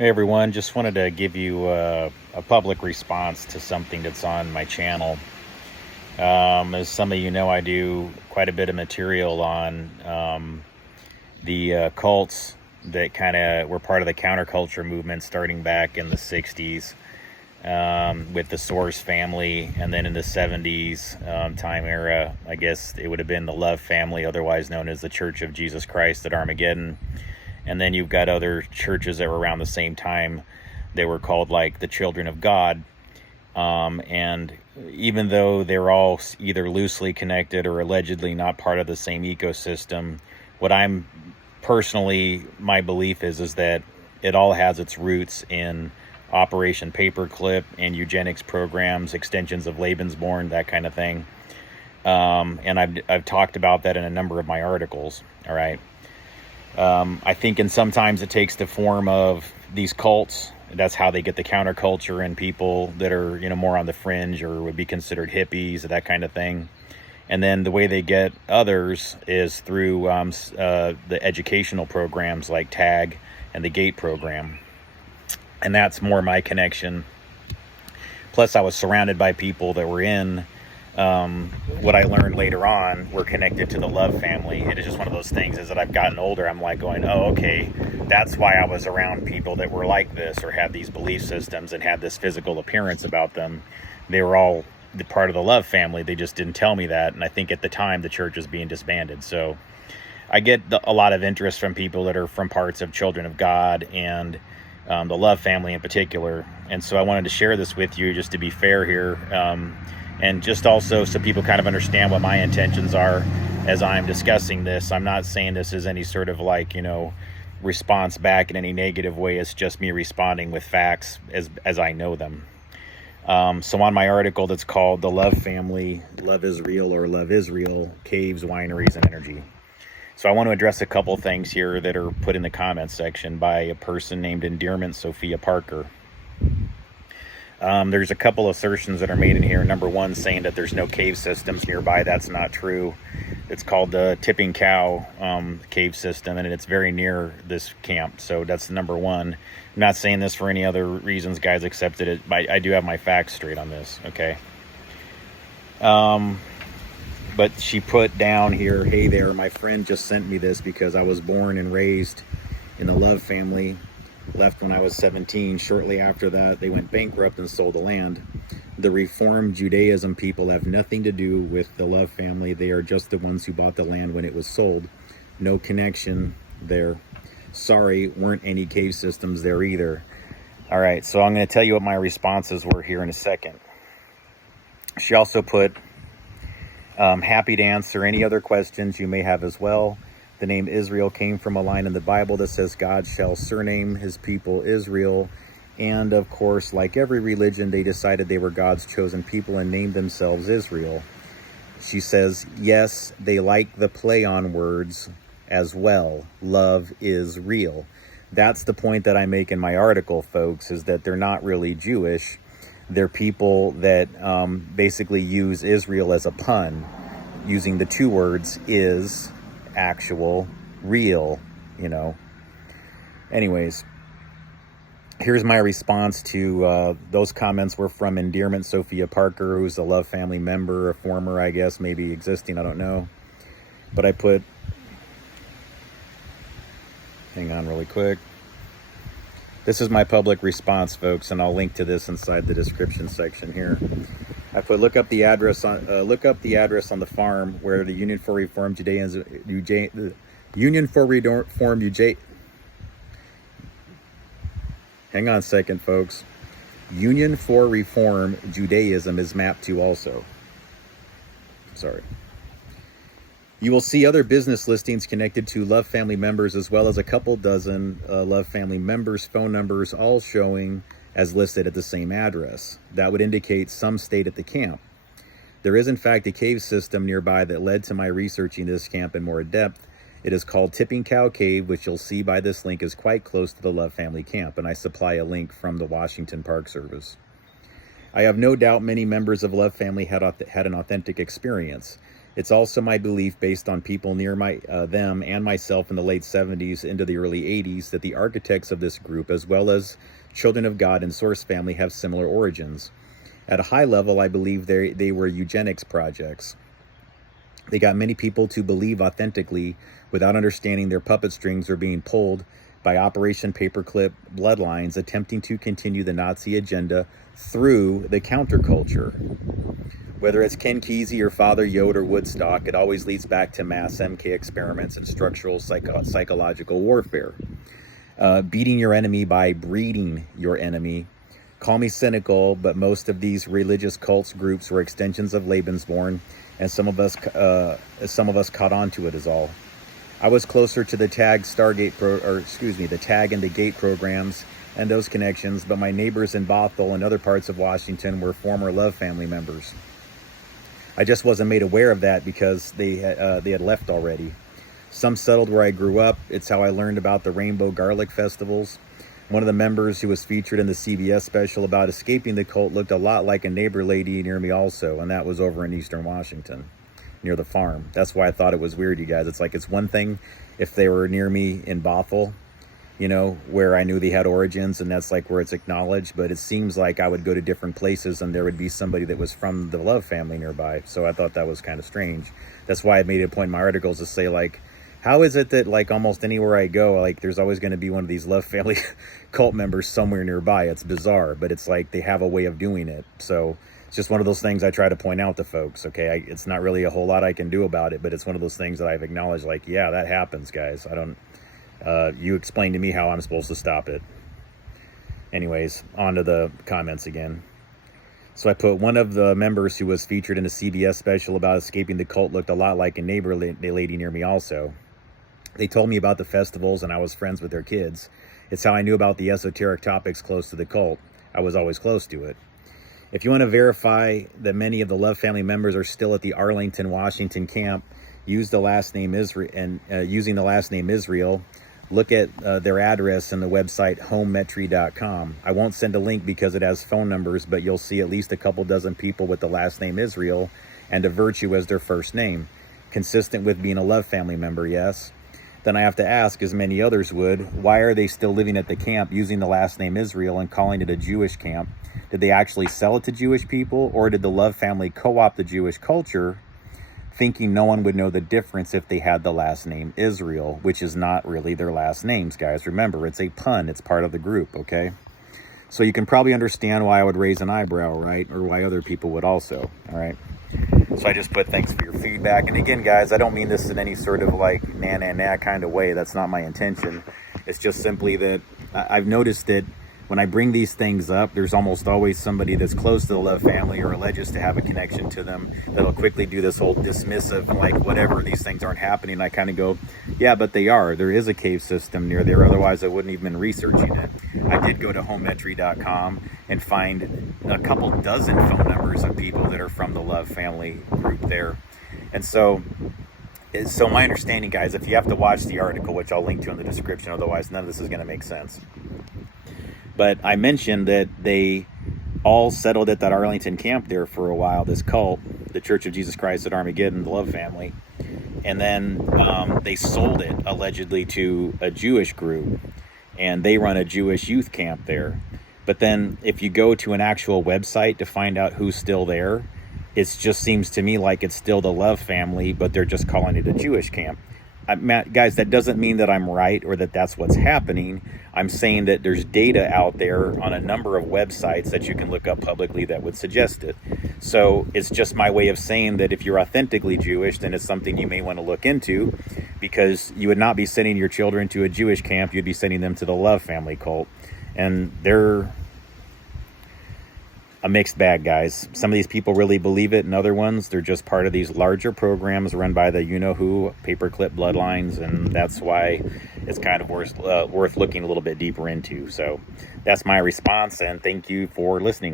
Hey everyone, just wanted to give you a public response to something that's on my channel. As some of you know, I do quite a bit of material on the cults that kind of were part of the counterculture movement starting back in the 60s with the Source family, and then in the 70s time era, I guess it would have been the Love family, otherwise known as the Church of Jesus Christ at Armageddon. And then you've got other churches that were around the same time. They were called like the Children of God. And even though they're all either loosely connected or allegedly not part of the same ecosystem, what I'm personally, my belief is that it all has its roots in Operation Paperclip and Eugenics programs, extensions of Lebensborn, that kind of thing. And I've talked about that in a number of my articles. All right. I think sometimes it takes the form of these cults. That's how they get the counterculture and people that are, more on the fringe or would be considered hippies, that kind of thing. And then the way they get others is through the educational programs like TAG and the GATE program. And that's more my connection. Plus, I was surrounded by people that were in what I learned later on were connected to the Love family. It is just one of those things, is that I've gotten older, I'm like going, oh, okay, that's why I was around people that were like this or had these belief systems and had this physical appearance about them. They were all the part of the Love family. They just didn't tell me that. And I think at the time the church was being disbanded. So I get a lot of interest from people that are from parts of Children of God and the Love family in particular. And so I wanted to share this with you just to be fair here. And just also so people kind of understand what my intentions are as I'm discussing this. I'm not saying this is any sort of response back in any negative way. It's just me responding with facts as I know them. So on my article that's called The Love Family, Love is Real or Love Israel, Caves, Wineries, and Energy. So I want to address a couple things here that are put in the comments section by a person named Endearment Sophia Parker. There's a couple assertions that are made in here. Number one, saying that there's no cave systems nearby. That's not true. It's called the Tipping Cow cave system, and it's very near this camp. So that's number one. I'm not saying this for any other reasons, guys, except that I do have my facts straight on this, okay? But she put down here, hey there, my friend just sent me this because I was born and raised in the Love family. Left when I was 17. Shortly after that, they went bankrupt and sold the land. The Reformed Judaism people have nothing to do with the Love family. They are just the ones who bought the land when it was sold. No connection there. Sorry, weren't any cave systems there either. All right, so I'm going to tell you what my responses were here in a second. She also put, happy to answer any other questions you may have as well. The name Israel came from a line in the Bible that says God shall surname his people Israel. And of course, like every religion, they decided they were God's chosen people and named themselves Israel. She says, yes, they like the play on words as well. Love is real. That's the point that I make in my article, folks, is that they're not really Jewish. They're people that basically use Israel as a pun, using the two words is, actual, real, Anyways, here's my response to those comments were from Endearment Sophia Parker, who's a Love family member, a former, I guess, maybe existing, I don't know. But I put, hang on really quick. This is my public response, folks, and I'll link to this inside the description section here. I put look up the address on the farm where the Union for Reform Judaism, hang on a second, folks. Union for Reform Judaism is mapped to also. Sorry. You will see other business listings connected to Love family members, as well as a couple dozen Love family members' phone numbers, all showing as listed at the same address. That would indicate some stayed at the camp. There is in fact a cave system nearby that led to my researching this camp in more depth. It is called Tipping Cow Cave, which you'll see by this link is quite close to the Love family camp, and I supply a link from the Washington Park Service. I have no doubt many members of Love family had an authentic experience. It's also my belief, based on people near them and myself in the late 70s into the early 80s, that the architects of this group, as well as Children of God and Source Family, have similar origins. At a high level, I believe they were eugenics projects. They got many people to believe authentically without understanding their puppet strings were being pulled by Operation Paperclip Bloodlines, attempting to continue the Nazi agenda through the counterculture. Whether it's Ken Kesey or Father Yod or Woodstock, it always leads back to mass MK experiments and structural psychological warfare. Beating your enemy by breeding your enemy. Call me cynical, but most of these religious cults groups were extensions of Lebensborn, and some of us caught on to it is all. I was closer to the Tag the Tag and the Gate programs and those connections, but my neighbors in Bothell and other parts of Washington were former Love family members. I just wasn't made aware of that because they had left already. Some settled where I grew up. It's how I learned about the Rainbow Garlic Festivals. One of the members who was featured in the CBS special about escaping the cult looked a lot like a neighbor lady near me also, and that was over in Eastern Washington, near the farm. That's why I thought it was weird, you guys. It's like, it's one thing if they were near me in Bothell, you know, where I knew they had origins, and that's like where it's acknowledged, but it seems like I would go to different places and there would be somebody that was from the Love family nearby. So I thought that was kind of strange. That's why I made it a point in my articles to say, like, how is it that, like, almost anywhere I go, like, there's always going to be one of these Love family cult members somewhere nearby? It's bizarre, but it's like they have a way of doing it. So it's just one of those things I try to point out to folks, okay? It's not really a whole lot I can do about it, but it's one of those things that I've acknowledged, like, yeah, that happens, guys. You explain to me how I'm supposed to stop it. Anyways, on to the comments again. So I put, one of the members who was featured in a CBS special about escaping the cult looked a lot like a neighbor lady near me also. They told me about the festivals and I was friends with their kids. It's how I knew about the esoteric topics close to the cult. I was always close to it. If you want to verify that many of the Love family members are still at the Arlington, Washington camp, using the last name Israel, look at their address and the website homemetry.com. I won't send a link because it has phone numbers, but you'll see at least a couple dozen people with the last name Israel and a virtue as their first name. Consistent with being a Love family member, yes. Then I have to ask, as many others would, why are they still living at the camp using the last name Israel and calling it a Jewish camp? Did they actually sell it to Jewish people, or did the Love family co-opt the Jewish culture, thinking no one would know the difference if they had the last name Israel, which is not really their last names, guys. Remember, it's a pun. It's part of the group, okay? So you can probably understand why I would raise an eyebrow, right? Or why other people would also, all right? So I just put, thanks for your feedback. And again, guys, I don't mean this in any sort of like nah kind of way. That's not my intention. It's just simply that I've noticed that when I bring these things up, there's almost always somebody that's close to the Love family or alleges to have a connection to them that'll quickly do this whole dismissive, like, whatever, these things aren't happening. I kind of go, yeah, but they are. There is a cave system near there. Otherwise, I wouldn't even been researching it. I did go to homemetry.com and find a couple dozen phone numbers of people that are from the Love family group there. And so my understanding, guys, if you have to watch the article, which I'll link to in the description, otherwise none of this is going to make sense. But I mentioned that they all settled at that Arlington camp there for a while, this cult, the Church of Jesus Christ at Armageddon, the Love family. And then they sold it, allegedly, to a Jewish group. And they run a Jewish youth camp there. But then if you go to an actual website to find out who's still there, it just seems to me like it's still the Love family, but they're just calling it a Jewish camp. Guys, that doesn't mean that I'm right or that that's what's happening. I'm saying that there's data out there on a number of websites that you can look up publicly that would suggest it. So it's just my way of saying that if you're authentically Jewish, then it's something you may want to look into, because you would not be sending your children to a Jewish camp. You'd be sending them to the Love family cult. And they're a mixed bag, guys. Some of these people really believe it, and other ones, they're just part of these larger programs run by the you-know-who, Paperclip Bloodlines, and that's why it's kind of worth looking a little bit deeper into. So that's my response, and thank you for listening.